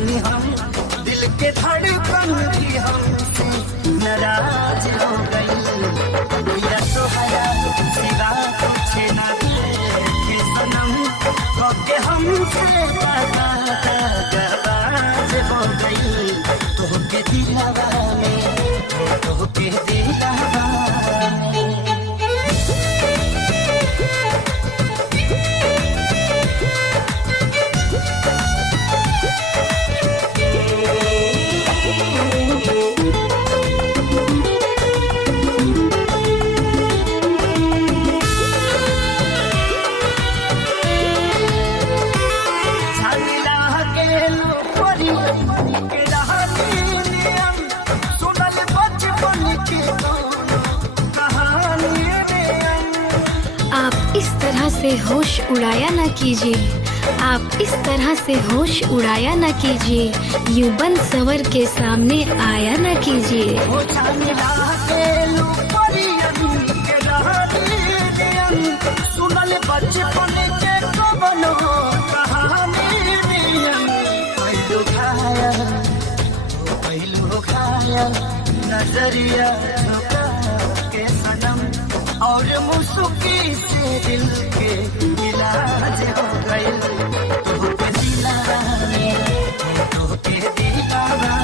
जानी हम दिल के धड़कन भी हमसे नाराज हो गई। भैया तो हरा सिवा कुछ ना देखे सनम के हमसे गवाज हो गई। तोहके दिलवा में तोहके दिलवा में आप इस तरह से होश उड़ाया न कीजिए, आप इस तरह से होश उड़ाया न कीजिए, यूं बन सवर के सामने आया न कीजिए। नजरिया के सनम और मुस्की से दिल के इलाज हो गए। तोहके दिलवा में तोहके दिलवा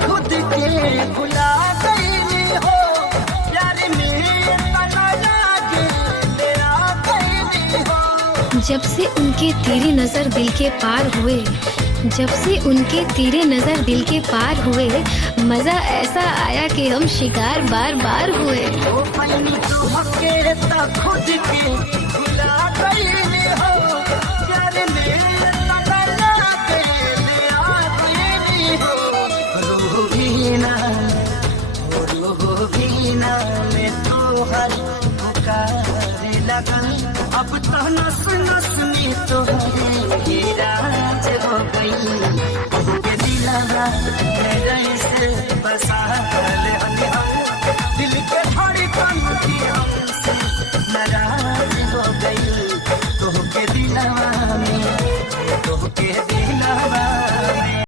खुद के भुला गई हो प्यार में हो। जब से उनके तेरी नजर दिल के पार हुए, जब से उनके तेरे नजर दिल के पार हुए, मजा ऐसा आया कि हम शिकार बार बार हुए। खुद के भुला गई हो प्यार में अब तो नस नस में तो